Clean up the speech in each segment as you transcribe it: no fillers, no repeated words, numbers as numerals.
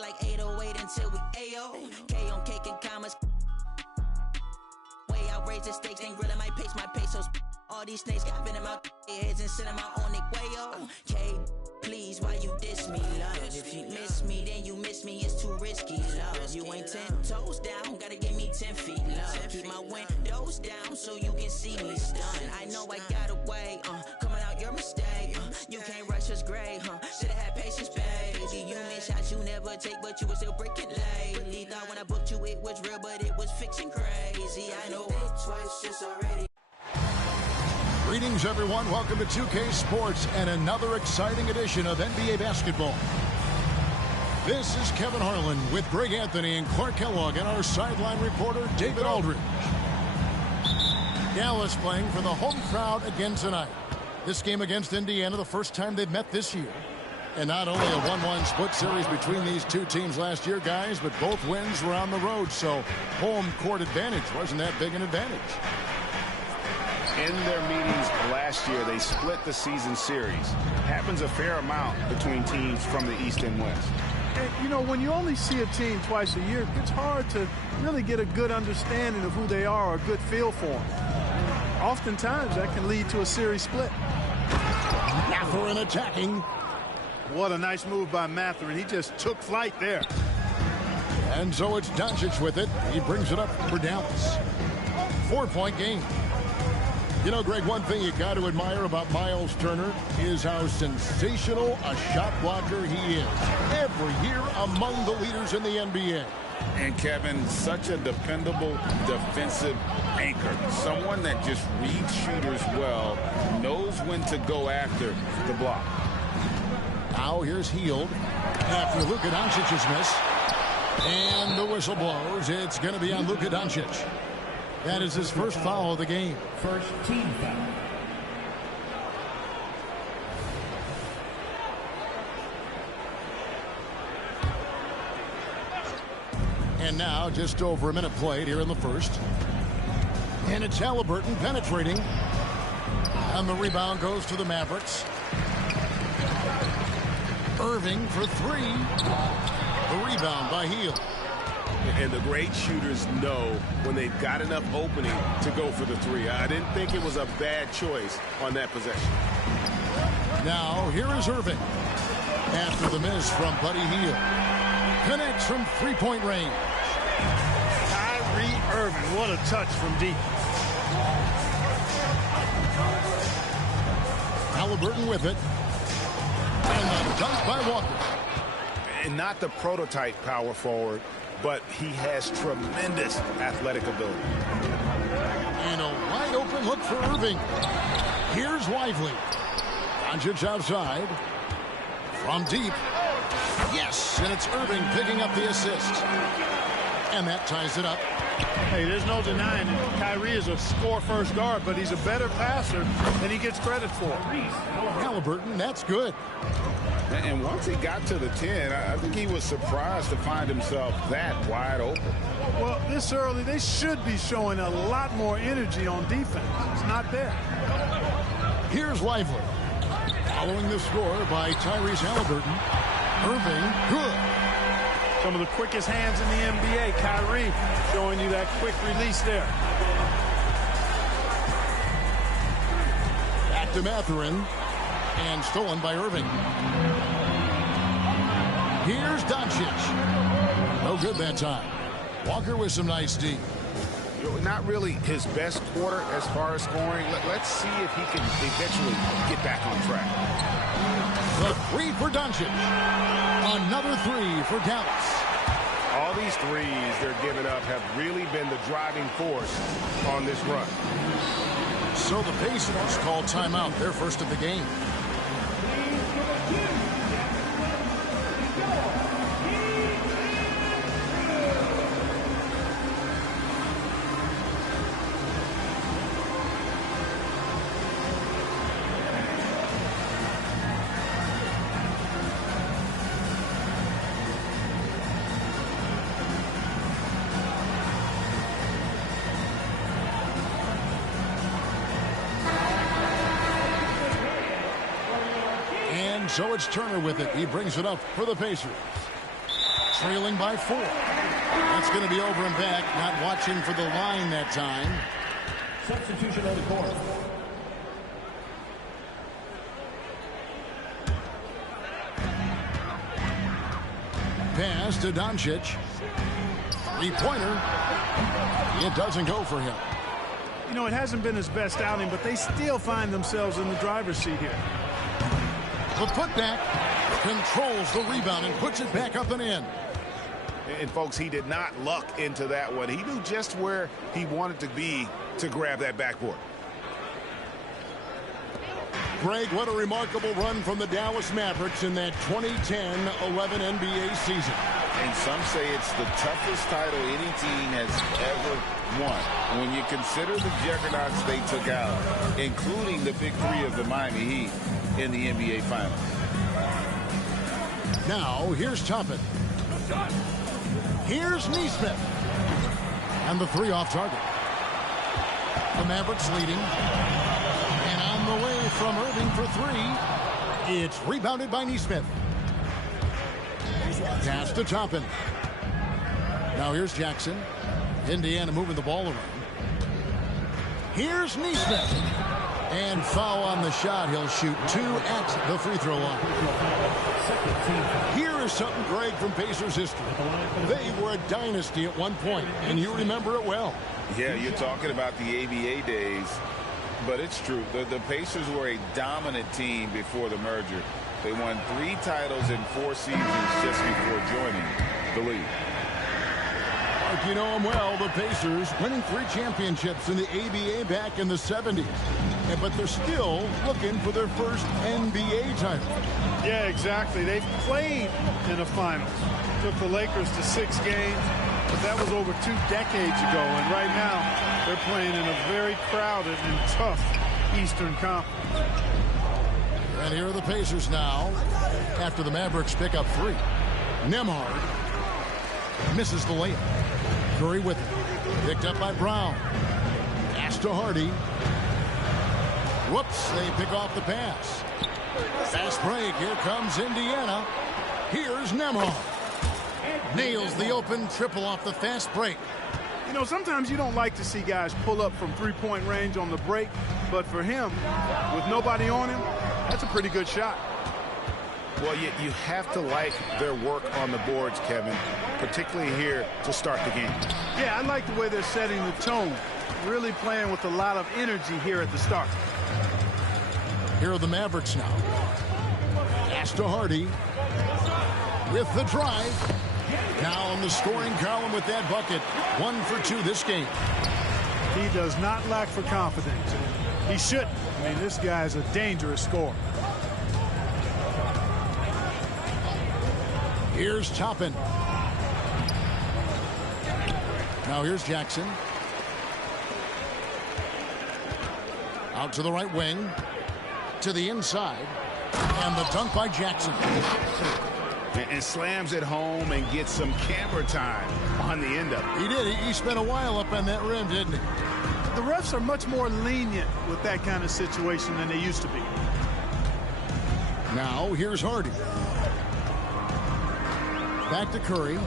like 808 until we AO. K on cake and commas. Way I raise the stakes, then grilling my pace, my pesos. All these snakes got venom out their heads and send them out on their way, yo. K, please, why you diss me, love? If you miss me, then you miss me, it's too risky, love. You ain't 10 toes down, gotta give me 10 feet, love. Keep my windows down so you can see me stunned. I know I got away, coming out your mistake. You can't rush us great, should've had patience, baby. You miss shots you never take, but you were still breaking lately. Thought when I booked you it was real, but it was fiction crazy. I know twice just already. Greetings, everyone. Welcome to 2K Sports and another exciting edition of NBA basketball. This is Kevin Harlan with Greg Anthony and Clark Kellogg and our sideline reporter, David Aldridge. Dallas playing for the home crowd again tonight. This game against Indiana, the first time they've met this year. And not only a 1-1 split series between these two teams last year, guys, but both wins were on the road, so home court advantage wasn't that big an advantage. In their meetings last year, they split the season series. Happens a fair amount between teams from the East and West. And, you know, when you only see a team twice a year, it's hard to really get a good understanding of who they are or a good feel for them. And oftentimes, that can lead to a series split. Mathurin attacking. What a nice move by Mathurin. He just took flight there. And so it's Doncic with it. He brings it up for Dallas. 4-point game. You know, Greg, one thing you got to admire about Miles Turner is how sensational a shot blocker he is. Every year among the leaders in the NBA. And Kevin, such a dependable defensive anchor. Someone that just reads shooters well, knows when to go after the block. Now here's Hield after Luka Doncic's miss. And the whistle blows. It's going to be on Luka Doncic. That is his first foul of the game. First team foul. And now just over a minute played here in the first. And it's Halliburton penetrating. And the rebound goes to the Mavericks. Irving for three. The rebound by Hield. And the great shooters know when they've got enough opening to go for the three. I didn't think it was a bad choice on that possession. Now here is Irving. After the miss from Buddy Hield. Connects from three-point range. Kyrie Irving, what a touch from deep. Halliburton with it. And the dunk by Walker. And not the prototype power forward, but he has tremendous athletic ability. And a wide open look for Irving. Here's Lively. Doncic outside. From deep. Yes, and it's Irving picking up the assist. And that ties it up. Hey, there's no denying it. Kyrie is a score-first guard, but he's a better passer than he gets credit for. Halliburton, that's good. And once he got to the 10, I think he was surprised to find himself that wide open. Well, this early, they should be showing a lot more energy on defense. It's not there. Here's Lively. Following the score by Tyrese Halliburton. Irving, good. Some of the quickest hands in the NBA. Kyrie showing you that quick release there. Back to Mathurin. And stolen by Irving. Here's Doncic. No good that time. Walker with some nice D. Not really his best quarter as far as scoring. Let's see if he can eventually get back on track. The three for Doncic. Another three for Dallas. All these threes they're giving up have really been the driving force on this run. So the Pacers call timeout, their first of the game. So it's Turner with it. He brings it up for the Pacers. trailing by 4. That's going to be over and back. Not watching for the line that time. Substitution on the court. Pass to Doncic. Three-pointer. It doesn't go for him. You know, it hasn't been his best outing, but they still find themselves in the driver's seat here. The putback controls the rebound and puts it back up and in. And folks, he did not luck into that one. He knew just where he wanted to be to grab that backboard. Greg, what a remarkable run from the Dallas Mavericks in that 2010-11 NBA season. And some say it's the toughest title any team has ever won. When you consider the juggernauts they took out, including the big three of the Miami Heat in the NBA Finals. Now, here's Toppin. Here's Nesmith. And the three off target. The Mavericks leading. And on the way from Irving for three. It's rebounded by Nesmith. Pass to Toppin. Now here's Jackson. Indiana moving the ball around. Here's Nesmith. And foul on the shot. He'll shoot 2 at the free throw line. Here is something, Greg, from Pacers history. They were a dynasty at one point, and you remember it well. Yeah, you're talking about the ABA days, but it's true. The Pacers were a dominant team before the merger. They won 3 titles in 4 seasons just before joining the league. If you know them well, the Pacers winning 3 championships in the ABA back in the 70s. But they're still looking for their first NBA title. Yeah, exactly. They've played in the finals. Took the Lakers to 6 games, but that was over 2 decades ago. And right now, they're playing in a very crowded and tough Eastern Conference. And here are the Pacers now after the Mavericks pick up 3. Nembhard misses the layup. Curry with it. Picked up by Brown. Pass to Hardy. Whoops, they pick off the pass. Fast break. Here comes Indiana. Here's Nembhard. Nails the open triple off the fast break. You know, sometimes you don't like to see guys pull up from three-point range on the break, but for him, with nobody on him, that's a pretty good shot. Well, you have to like their work on the boards, Kevin, particularly here to start the game. Yeah, I like the way they're setting the tone. Really playing with a lot of energy here at the start. Here are the Mavericks now. Pass to Hardy. With the drive. Now on the scoring column with that bucket. 1 for 2 this game. He does not lack for confidence. He shouldn't. I mean, this guy is a dangerous scorer. Here's Toppin. Now here's Jackson. Out to the right wing. To the inside. And the dunk by Jackson. And slams it home and gets some camera time on the end of it. He did. He spent a while up on that rim, didn't he? The refs are much more lenient with that kind of situation than they used to be. Now here's Hardy. Back to Curry.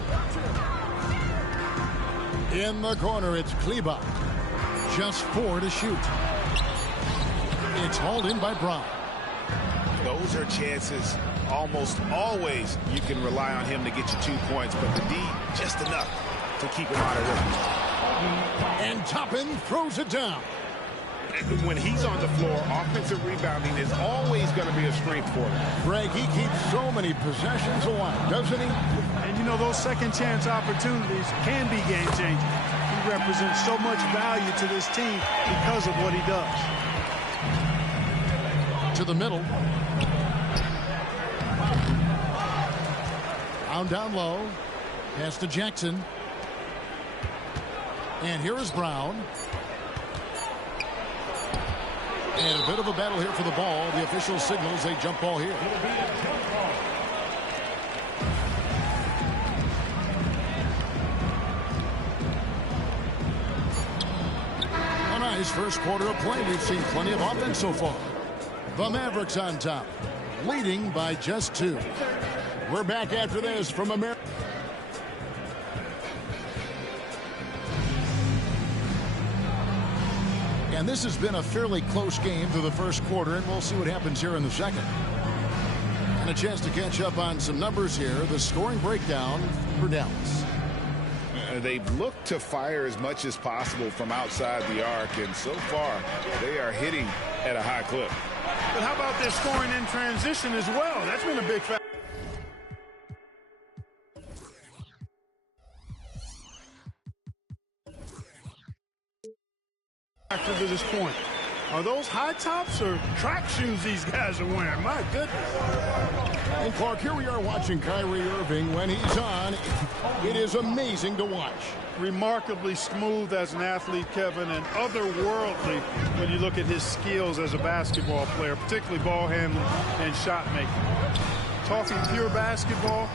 In the corner, it's Kleber. Just 4 to shoot. It's hauled in by Brown. Those are chances almost always you can rely on him to get you 2 points, but the D just enough to keep him out of rhythm. And Toppin throws it down. When he's on the floor, offensive rebounding is always going to be a strength for him. Greg, he keeps so many possessions alive, doesn't he? And you know, those second chance opportunities can be game changing. He represents so much value to this team because of what he does. To the middle. Down low. Pass to Jackson. And here is Brown. And a bit of a battle here for the ball. The official signals a jump ball here. A nice first quarter of play. We've seen plenty of offense so far. The Mavericks on top, leading by just 2. We're back after this from America. And this has been a fairly close game through the first quarter, and we'll see what happens here in the second. And a chance to catch up on some numbers here. The scoring breakdown for Dallas. They've looked to fire as much as possible from outside the arc, and so far they are hitting at a high clip. But how about their scoring in transition as well? That's been a big factor. To this point, are those high tops or track shoes these guys are wearing? My goodness. And Clark, here we are watching Kyrie Irving. When he's on, it is amazing to watch. Remarkably smooth as an athlete, Kevin, and otherworldly when you look at his skills as a basketball player, particularly ball handling and shot making. Talking pure basketball,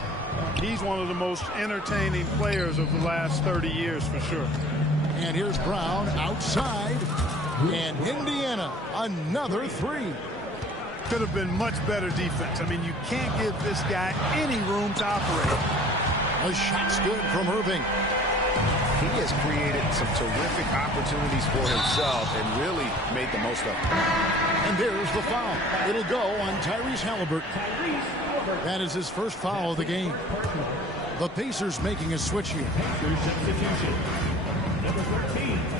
he's one of the most entertaining players of the last 30 years for sure. And here's Brown outside, and Indiana, another three. Could have been much better defense. I mean, you can't give this guy any room to operate. A shot's good from Irving. He has created some terrific opportunities for himself and really made the most of them. And there's the foul. It'll go on Tyrese Halliburton. That is his first foul of the game. The Pacers making a switch here.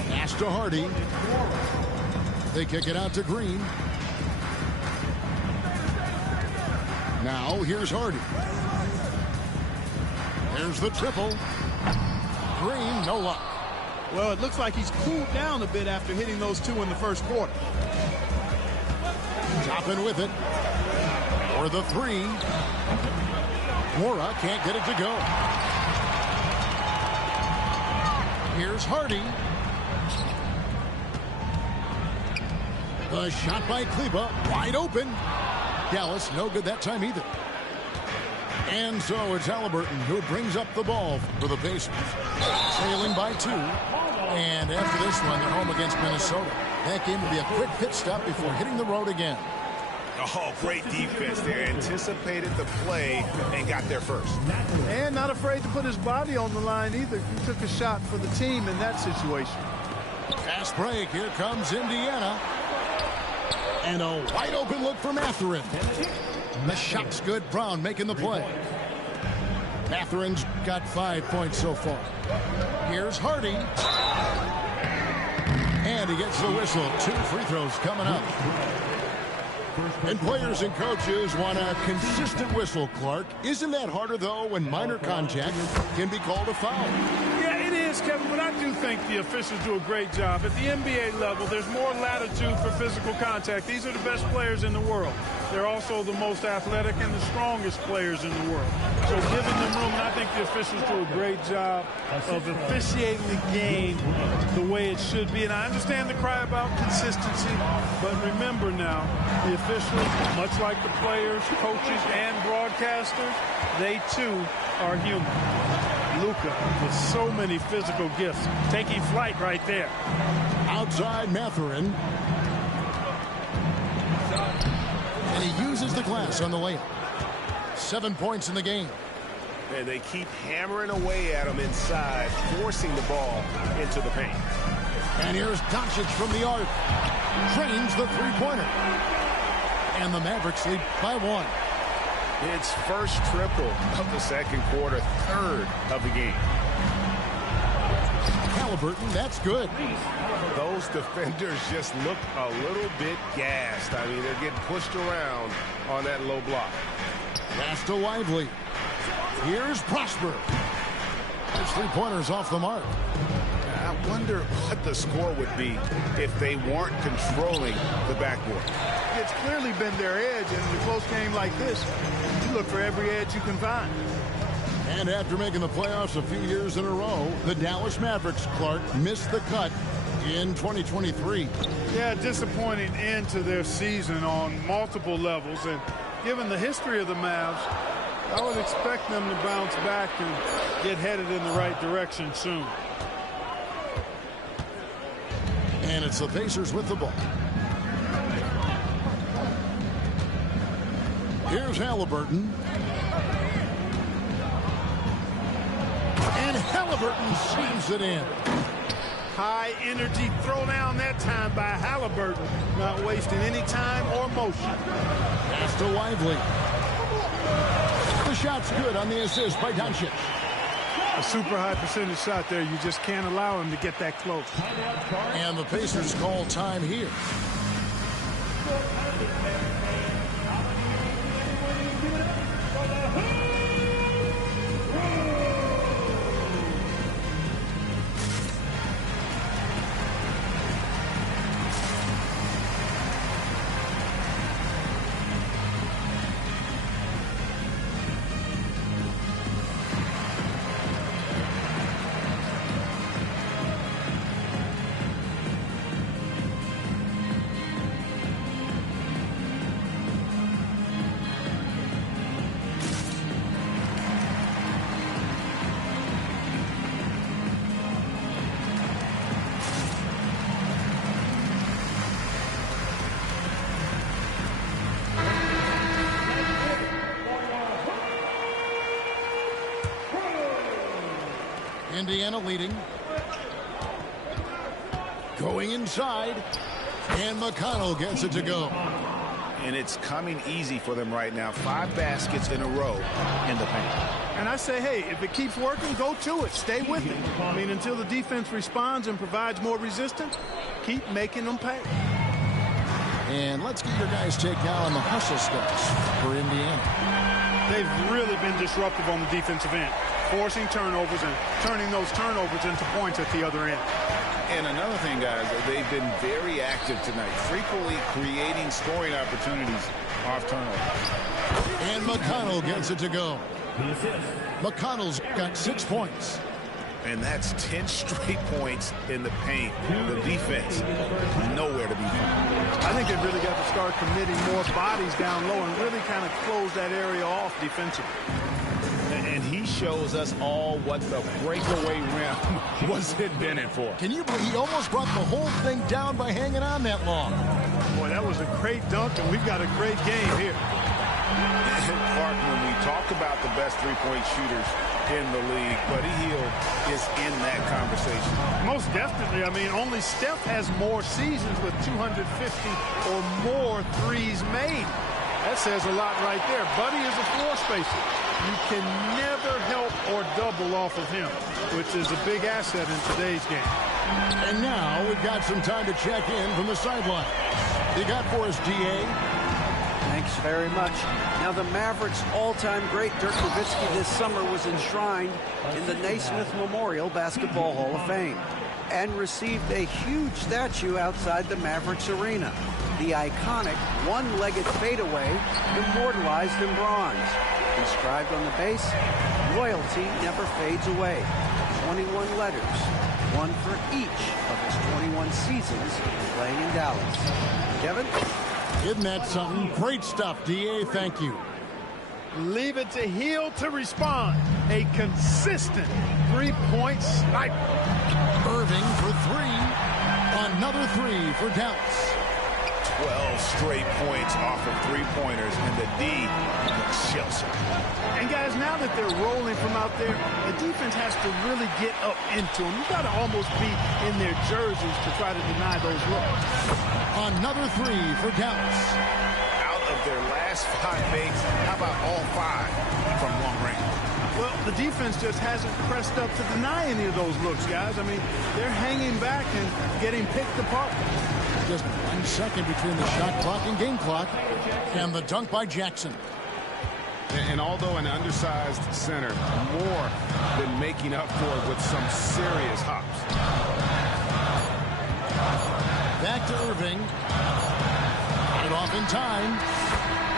Pass to Hardy. They kick it out to Green. Now here's Hardy. There's the triple. Green, no luck. Well, it looks like he's cooled down a bit after hitting those two in the first quarter. Toppin with it. For the three. Mora can't get it to go. Here's Hardy. The shot by Kleber, wide open. Dallas, no good that time either. And so it's Halliburton who brings up the ball for the Pacers. Trailing by 2. And after this one, they're home against Minnesota. That game will be a quick pit stop before hitting the road again. Oh, great defense there. Anticipated the play and got there first. And not afraid to put his body on the line either. He took a shot for the team in that situation. Fast break. Here comes Indiana. And a wide open look for Mathurin. The shot's good. Brown making the play. Mathurin's got 5 points so far. Here's Hardy. And he gets the whistle. 2 free throws coming up. And players and coaches want a consistent whistle, Clark. Isn't that harder, though, when minor contact can be called a foul? Yeah, it is, Kevin, but I do think the officials do a great job. At the NBA level, there's more latitude for physical contact. These are the best players in the world. They're also the most athletic and the strongest players in the world. So giving them room, and I think the officials do a great job of officiating the game the way it should be. And I understand the cry about consistency, but remember now, the officials, much like the players, coaches, and broadcasters, they too are human. Luka with so many physical gifts, taking flight right there. Outside Mathurin. And he uses the glass on the layup. 7 points in the game. And they keep hammering away at him inside, forcing the ball into the paint. And here's Doncic from the arc. Drains the three-pointer. And the Mavericks lead by 1. It's first triple of the second quarter, third of the game. Halliburton, that's good. Those defenders just look a little bit gassed. I mean, they're getting pushed around on that low block. Pass to Lively. Here's Prosper. His three-pointer's off the mark. I wonder what the score would be if they weren't controlling the backboard. It's clearly been their edge, and in a close game like this, you look for every edge you can find. And after making the playoffs a few years in a row, the Dallas Mavericks, Clark, missed the cut in 2023. Yeah, disappointing end to their season on multiple levels. And given the history of the Mavs, I would expect them to bounce back and get headed in the right direction soon. And it's the Pacers with the ball. Here's Halliburton. And Halliburton seams it in. High energy throw down that time by Halliburton. Not wasting any time or motion. Pass to Lively. The shot's good on the assist by Doncic. A super high percentage shot there. You just can't allow him to get that close. And the Pacers call time here. Indiana leading. Going inside. And McConnell gets it to go. And it's coming easy for them right now. 5 baskets in a row in the paint. And I say, hey, if it keeps working, go to it. Stay with it. I mean, until the defense responds and provides more resistance, keep making them pay. And let's get your guys' take now on the hustle steps for Indiana. They've really been disruptive on the defensive end, forcing turnovers and turning those turnovers into points at the other end. And another thing, guys, they've been very active tonight, frequently creating scoring opportunities off turnover. And McConnell gets it to go. McConnell's got 6 points. And that's 10 straight points in the paint. The defense, nowhere to be found. I think they've really got to start committing more bodies down low and really kind of close that area off defensively. And he shows us all what the breakaway rim was invented for. Can you believe he almost brought the whole thing down by hanging on that long? Boy, that was a great dunk, and we've got a great game here. Clark, when we talk about the best three-point shooters in the league, Buddy Hield is in that conversation. Most definitely. I mean, only Steph has more seasons with 250 or more threes made. That says a lot right there. Buddy is a floor spacer. You can never help or double off of him, which is a big asset in today's game. And now we've got some time to check in from the sideline. You got for us, D.A.? Thanks very much. Now, the Mavericks' all-time great Dirk Nowitzki this summer was enshrined in the Naismith Memorial Basketball Hall of Fame and received a huge statue outside the Mavericks arena. The iconic one-legged fadeaway immortalized in bronze. Inscribed on the base, loyalty never fades away. 21 letters, one for each of his 21 seasons playing in Dallas. Kevin? Isn't that something? Great stuff, D.A. Thank you. Leave it to Hield to respond. A consistent three-point sniper. Irving for 3. Another 3 for Dallas. 12 straight points off of three-pointers, and the D chills him. And guys, now that they're rolling from out there, the defense has to really get up into them. You've got to almost be in their jerseys to try to deny those looks. Another 3 for Dallas. Out of their last 5 makes, how about all 5 from long range? Well, the defense just hasn't pressed up to deny any of those looks, guys. I mean, they're hanging back and getting picked apart. Just 1 second between the shot clock and game clock. And the dunk by Jackson. And although an undersized center, more than making up for it with some serious hops. Back to Irving. Got it off in time.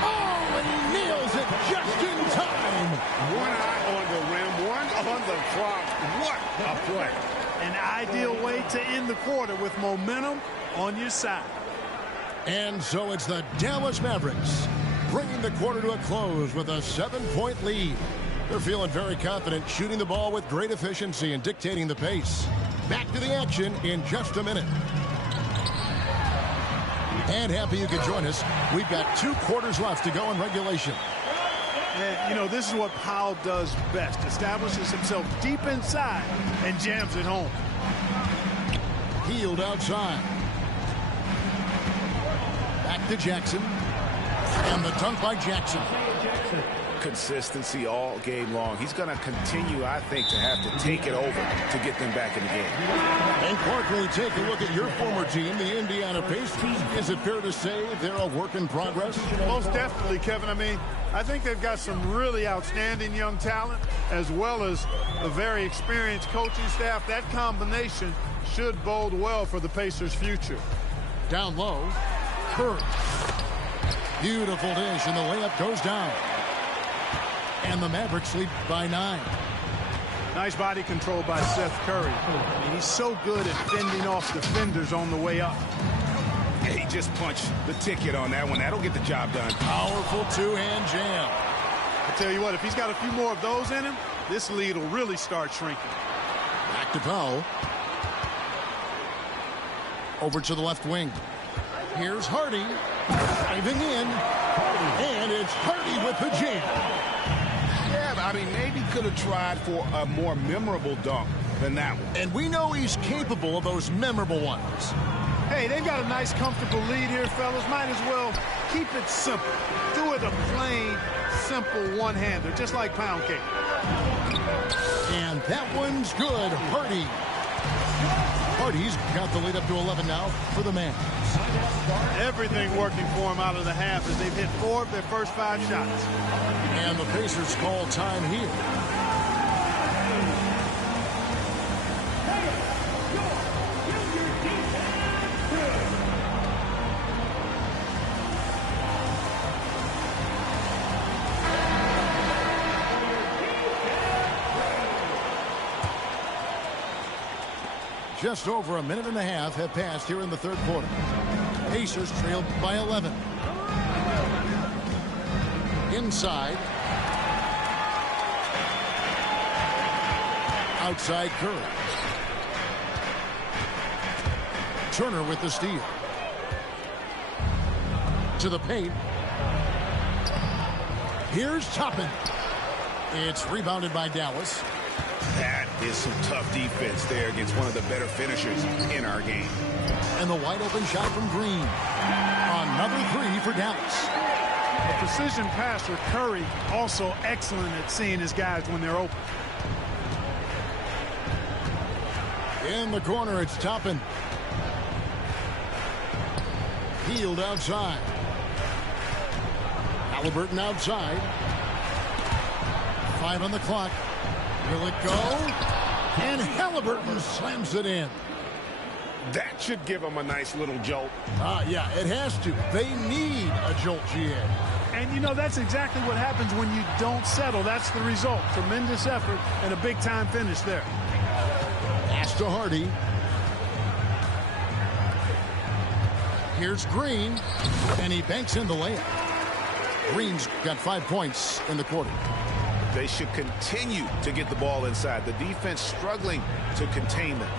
Oh, and he nails it just in time. One eye on the rim, one on the clock. What a play. An ideal way to end the quarter with momentum on your side. And so it's the Dallas Mavericks bringing the quarter to a close with a 7-point lead. They're feeling very confident, shooting the ball with great efficiency and dictating the pace. Back to the action in just a minute. And happy you could join us. We've got 2 quarters left to go in regulation. And, you know, this is what Powell does best. Establishes himself deep inside and jams it home. Healed outside. Back to Jackson. And the dunk by Jackson. Consistency all game long. He's going to continue, I think, to have to take it over to get them back in the game. And Clark, when we take a look at your former team, the Indiana Pacers, is it fair to say they're a work in progress? Most definitely, Kevin. I mean, I think they've got some really outstanding young talent as well as a very experienced coaching staff. That combination should bode well for the Pacers' future. Down low, Curry. Beautiful dish, and the layup goes down. And the Mavericks lead by 9. Nice body control by Seth Curry. I mean, he's so good at fending off defenders on the way up. Yeah, he just punched the ticket on that one. That'll get the job done. Powerful two-hand jam. I tell you what, if he's got a few more of those in him, this lead will really start shrinking. Back to Powell. Over to the left wing. Here's Hardy. Diving in. And it's Hardy with the jam. Yeah, I mean, maybe could have tried for a more memorable dunk than that one. And we know he's capable of those memorable ones. Hey, they've got a nice, comfortable lead here, fellas. Might as well keep it simple. Do it a plain, simple one-hander, just like pound cake. And that one's good. Hardy. Hardy's got the lead up to 11 now for the Mavs. Everything working for him out of the half as they've hit 4 of their first 5 shots. And the Pacers call time here. Just over a minute and a half have passed here in the third quarter. Pacers trailed by 11. Inside. Outside Curry. Turner with the steal. To the paint. Here's Toppin. It's rebounded by Dallas. That is some tough defense there against one of the better finishers in our game. And the wide open shot from Green. Another 3 for Dallas. A precision passer, Curry, also excellent at seeing his guys when they're open. In the corner, it's Toppin. Healed outside. Halliburton outside. 5 on the clock. Will it go? And Halliburton slams it in. That should give them a nice little jolt. Yeah, it has to. They need a jolt, GA. And, you know, that's exactly what happens when you don't settle. That's the result. Tremendous effort and a big-time finish there. Pass to Hardy. Here's Green. And he banks in the layup. Green's got 5 points in the quarter. They should continue to get the ball inside. The defense struggling to contain them.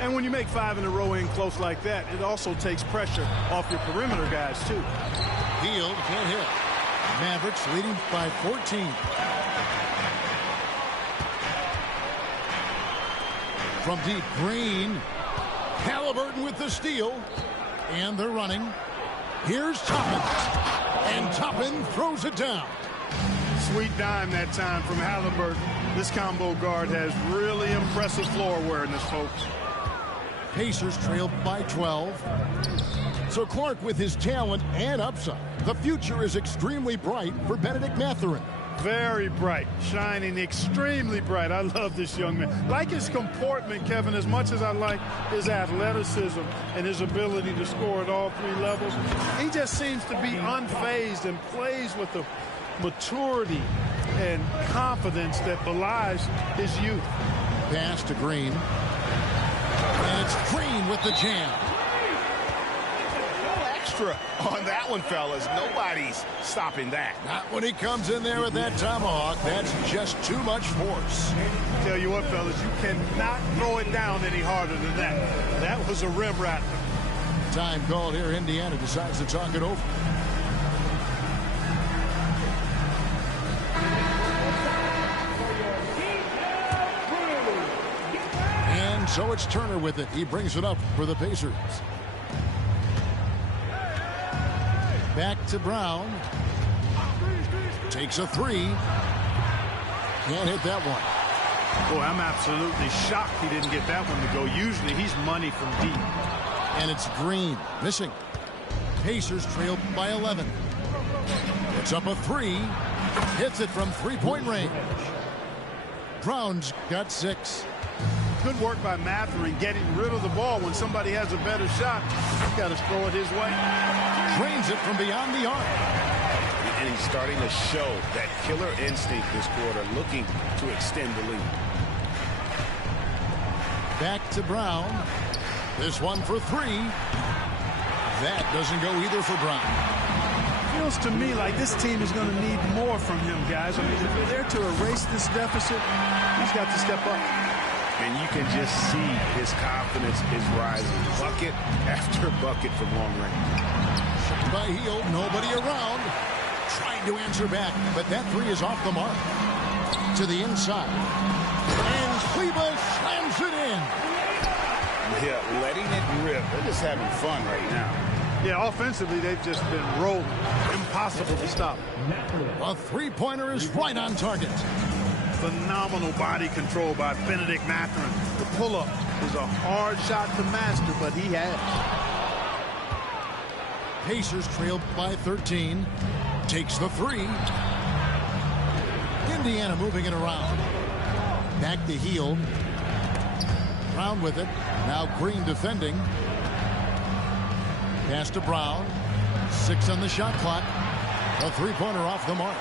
And when you make 5 in a row in close like that, it also takes pressure off your perimeter guys, too. Hield can't hit. Mavericks leading by 14. From deep, Green. Halliburton with the steal. And they're running. Here's Toppin. And Toppin throws it down. Sweet dime that time from Halliburton. This combo guard has really impressive floor awareness, folks. Pacers trailed by 12. So Clark, with his talent and upside, the future is extremely bright for Bennedict Mathurin. Very bright, shining extremely bright. I love this young man. Like his comportment, Kevin, as much as I like his athleticism and his ability to score at all 3 levels, he just seems to be unfazed and plays with the maturity and confidence that belies his youth. Pass to Green. And it's Green with the jam. Extra on that one, fellas. Nobody's stopping that. Not when he comes in there with that tomahawk. That's just too much force. Tell you what, fellas, you cannot throw it down any harder than that. That was a rim rattler. Time called here. Indiana decides to talk it over. so it's Turner with it. He brings it up for the Pacers. Back to Brown. Takes a three. Can't hit that one. Boy, I'm absolutely shocked he didn't get that one to go. Usually he's money from deep. And it's Green missing. Pacers trail by 11. It's up a three. Hits it from three-point range. Brown's got 6. Good work by Mathurin getting rid of the ball. When somebody has a better shot, you got to throw it his way. Drains it from beyond the arc. And he's starting to show that killer instinct this quarter, looking to extend the lead. Back to Brown. This one for 3. That doesn't go either for Brown. Feels to me like this team is going to need more from him, guys. I mean, if they're there to erase this deficit, he's got to step up. And you can just see his confidence is rising. Bucket after bucket from long range. Shot by Hield, nobody around. Trying to answer back, but that 3 is off the mark. To the inside. And Kleber slams it in. Yeah, letting it rip. They're just having fun right now. Yeah, offensively, they've just been rolling. Impossible to stop. A three-pointer is right on target. Phenomenal body control by Benedict Mathurin. The pull-up is a hard shot to master, but he has. Pacers trail by 13. Takes the 3. Indiana moving it around. Back to Hield. Brown with it. Now Green defending. Pass to Brown. 6 on the shot clock. A three-pointer off the mark.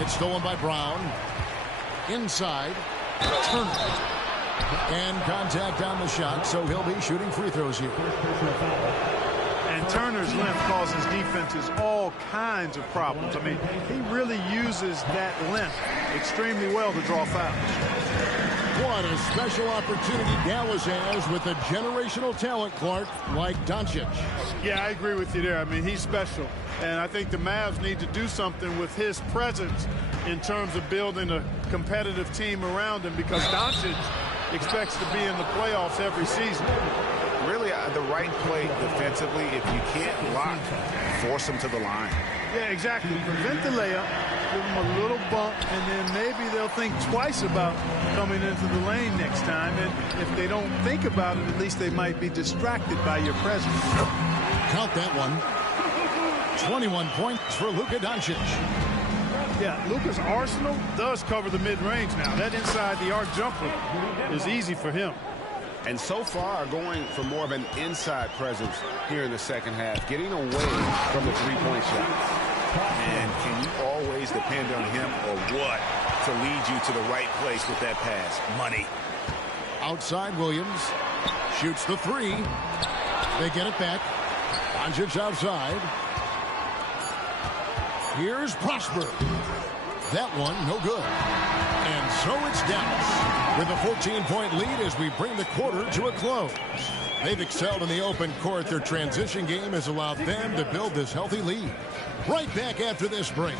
It's stolen by Brown. Inside. Turner. And contact on the shot, so he'll be shooting free throws here. And Turner's length causes defenses all kinds of problems. I mean, he really uses that length extremely well to draw fouls. What a special opportunity Dallas has with a generational talent, Clark, like Doncic. Yeah, I agree with you there. I mean, he's special. And I think the Mavs need to do something with his presence in terms of building a competitive team around him, because Doncic expects to be in the playoffs every season. Really, the right play defensively. If you can't block, force him to the line. Yeah, exactly. Prevent the layup, give them a little bump, and then maybe they'll think twice about coming into the lane next time. And if they don't think about it, at least they might be distracted by your presence. Count that one. 21 points for Luka Doncic. Yeah, Luka's arsenal does cover the mid-range now. That inside the arc jumper is easy for him. And so far, going for more of an inside presence here in the second half, getting away from the three-point shot. And can you always depend on him or what to lead you to the right place with that pass? Money. Outside Williams. Shoots the 3. They get it back. Doncic outside. Here's Prosper. That one, no good. And so it's Dallas with a 14-point lead as we bring the quarter to a close. They've excelled in the open court. Their transition game has allowed them to build this healthy lead. Right back after this break.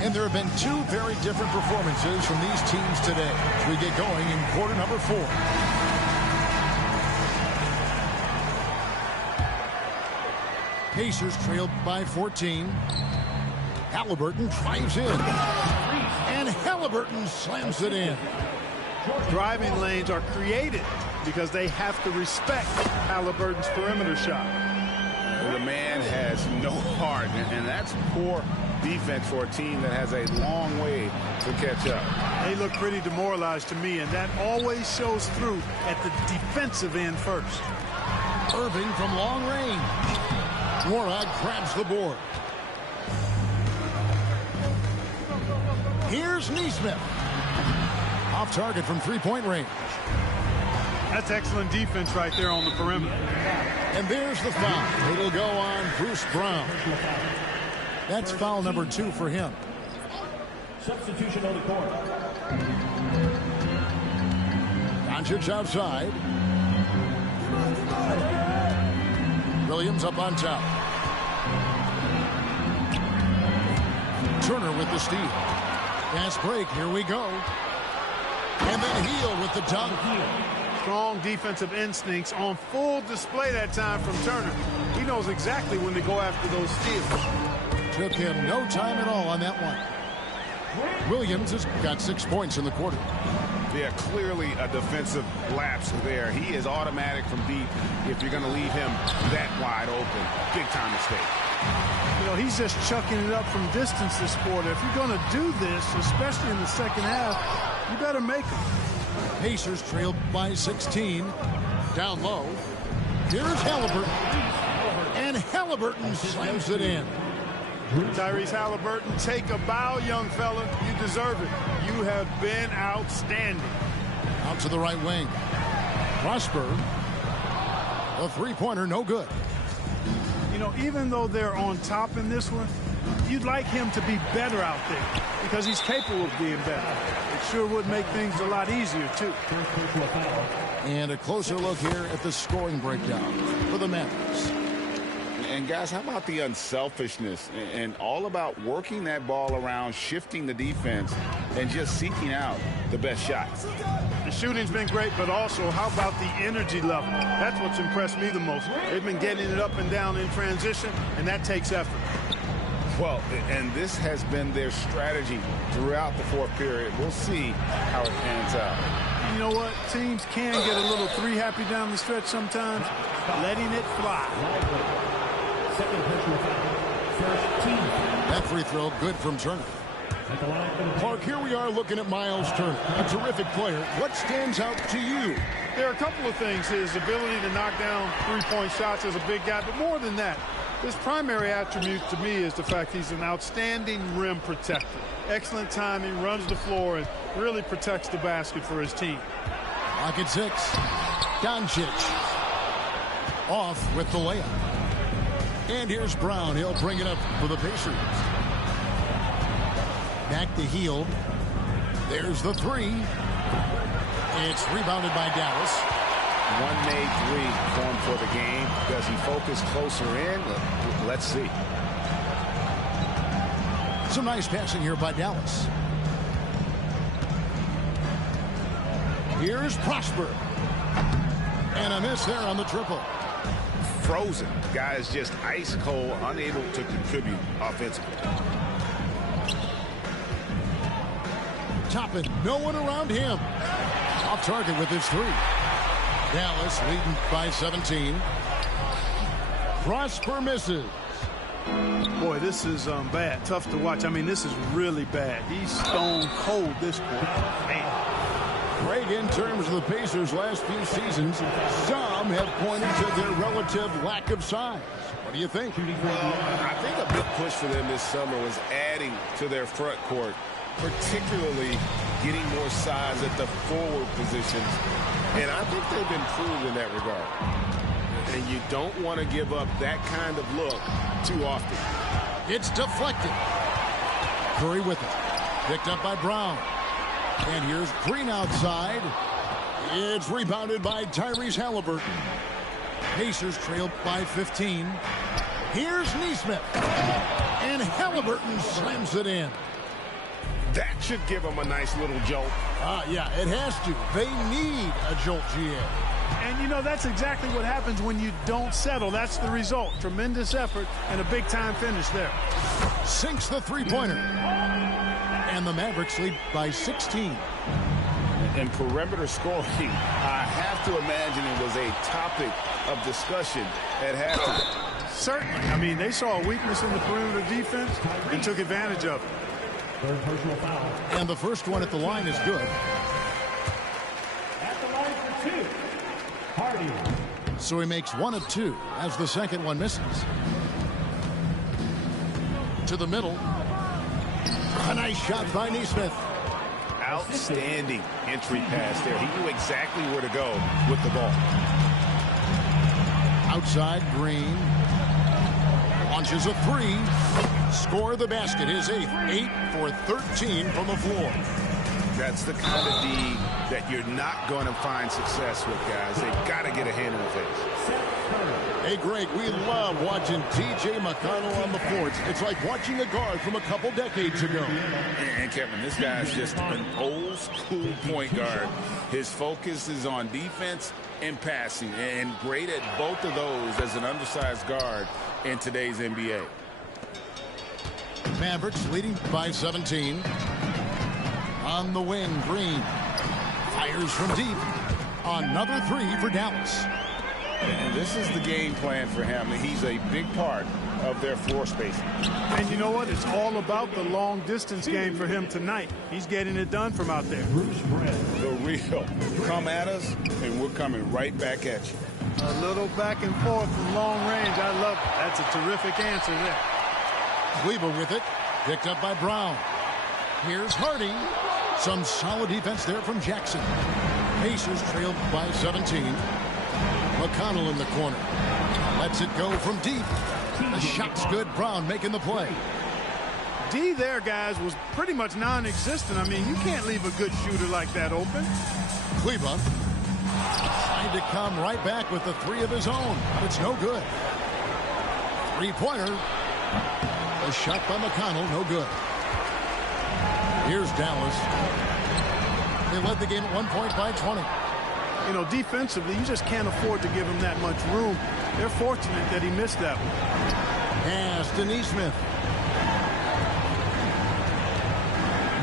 And there have been 2 very different performances from these teams today as we get going in quarter number 4. Pacers trailed by 14. Halliburton drives in. And Halliburton slams it in. Driving lanes are created because they have to respect Halliburton's perimeter shot. The man has no heart, and that's poor defense for a team that has a long way to catch up. They look pretty demoralized to me, and that always shows through at the defensive end first. Irving from long range. Morag grabs the board. Here's Nesmith. Off target from three-point range. That's excellent defense right there on the perimeter. And there's the foul. It'll go on Bruce Brown. That's foul number 2 for him. Substitution on the court. Doncic outside. Williams up on top. Turner with the steal. Fast break. Here we go. And then Hield with the dunk. Strong defensive instincts on full display that time from Turner. He knows exactly when to go after those steals. Took him no time at all on that one. Williams has got 6 points in the quarter. Yeah, clearly a defensive lapse there. He is automatic from deep if you're going to leave him that wide open. Big time mistake. You know, he's just chucking it up from distance this quarter. If you're going to do this, especially in the second half, you better make them. Pacers trailed by 16. Down low. Here's Halliburton. And Halliburton slams it in. Tyrese Halliburton, take a bow, young fella. You deserve it. You have been outstanding. Out to the right wing. Prosper. A three-pointer, no good. You know, even though they're on top in this one, you'd like him to be better out there because he's capable of being better. It sure would make things a lot easier, too. And a closer look here at the scoring breakdown for the Mavericks. And guys, how about the unselfishness and all about working that ball around, shifting the defense, and just seeking out the best shots? The shooting's been great, but also how about the energy level? That's what's impressed me the most. They've been getting it up and down in transition, and that takes effort. Well, and this has been their strategy throughout the fourth period. We'll see how it pans out. You know what? Teams can get a little three-happy down the stretch sometimes, letting it fly. Second personal foul. First team. That free throw good from Turner. Clark, here we are looking at Miles Turner, a terrific player. What stands out to you? There are a couple of things. His ability to knock down three-point shots as a big guy, but more than that, his primary attribute to me is the fact he's an outstanding rim protector. Excellent timing, runs the floor, and really protects the basket for his team. Lock at 6. Doncic off with the layup. And here's Brown. He'll bring it up for the Pacers. Back to Hield. There's the three. It's rebounded by Dallas. One made three formed for the game. Does he focus closer in? Let's see. Some nice passing here by Dallas. Here's Prosper. And a miss there on the triple. Frozen. Guy is just ice cold, unable to contribute offensively. Toppin, no one around him. Off target with his three. Dallas leading by 17. Prosper misses. Boy, this is bad. Tough to watch. I mean, this is really bad. He's stone cold this quarter. Man. Great in terms of the Pacers' last few seasons. Some have pointed to their relative lack of size. What do you think? I think a big push for them this summer was adding to their front court, particularly getting more size at the forward positions. And I think they've improved in that regard. And you don't want to give up that kind of look too often. It's deflected. Curry with it. Picked up by Brown. And here's Green outside. It's rebounded by Tyrese Halliburton. Pacers trailed by 15. Here's Nesmith. And Halliburton slams it in. That should give them a nice little jolt. Yeah, it has to. They need a jolt, GA. And, you know, that's exactly what happens when you don't settle. That's the result. Tremendous effort and a big-time finish there. Sinks the three-pointer. And the Mavericks lead by 16. And perimeter scoring, I have to imagine it was a topic of discussion at halftime. Certainly. I mean, they saw a weakness in the perimeter defense and took advantage of it. Third personal foul. And the first one at the line is good. At the line for two. Hardy. So he makes 1 of 2 as the second one misses. To the middle. A nice shot by Nesmith. Outstanding entry pass there. He knew exactly where to go with the ball. Outside, Green. Launches a three. Score the basket. His eighth. 8 for 13 from the floor. That's the kind of D that you're not going to find success with, guys. They've got to get a hand in the face. Hey, Greg, we love watching T.J. McConnell on the floor. It's like watching a guard from a couple decades ago. And Kevin, this guy's just an old school point guard. His focus is on defense and passing, and great at both of those as an undersized guard in today's NBA. Mavericks leading by 17. On the wing, Green fires from deep. Another three for Dallas. And this is the game plan for him. He's a big part of their floor spacing. And you know what? It's all about the long distance game for him tonight. He's getting it done from out there. The real. Come at us, and we're coming right back at you. A little back and forth from long range. I love it. That's a terrific answer there. Kleber with it. Picked up by Brown. Here's Hardy. Some solid defense there from Jackson. Pacers trailed by 17. McConnell in the corner. Lets it go from deep. The shot's good. Brown making the play. D there, guys, was pretty much non-existent. I mean, you can't leave a good shooter like that open. Kleber trying to come right back with the three of his own. But it's no good. Three-pointer. A shot by McConnell. No good. Here's Dallas. They led the game at 1 point by 20. You know, defensively, you just can't afford to give him that much room. They're fortunate that he missed that one. Pass to Nesmith.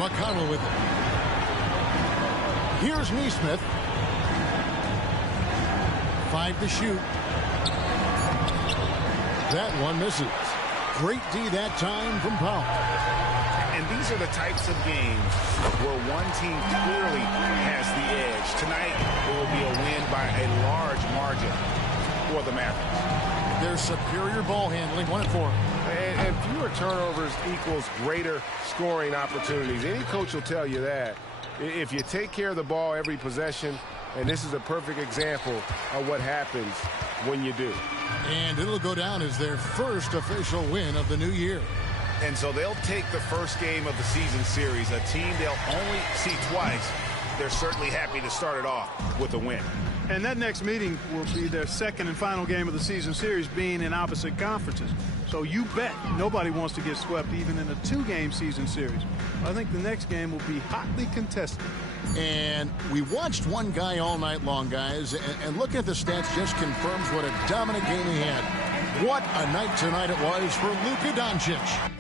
McConnell with it. Here's Nesmith. 5 to shoot. That one misses. Great D that time from Powell. And these are the types of games where one team clearly has the edge. Tonight, it will be a win by a large margin for the Mavericks. Their superior ball handling, 1 and 4. And fewer turnovers equals greater scoring opportunities. Any coach will tell you that. If you take care of the ball every possession, and this is a perfect example of what happens when you do. And it'll go down as their first official win of the new year. And so they'll take the first game of the season series, a team they'll only see twice. They're certainly happy to start it off with a win. And that next meeting will be their second and final game of the season series, being in opposite conferences. So you bet nobody wants to get swept even in a 2-game season series. I think the next game will be hotly contested. And we watched one guy all night long, guys, and looking at the stats just confirms what a dominant game he had. What a night tonight it was for Luka Doncic.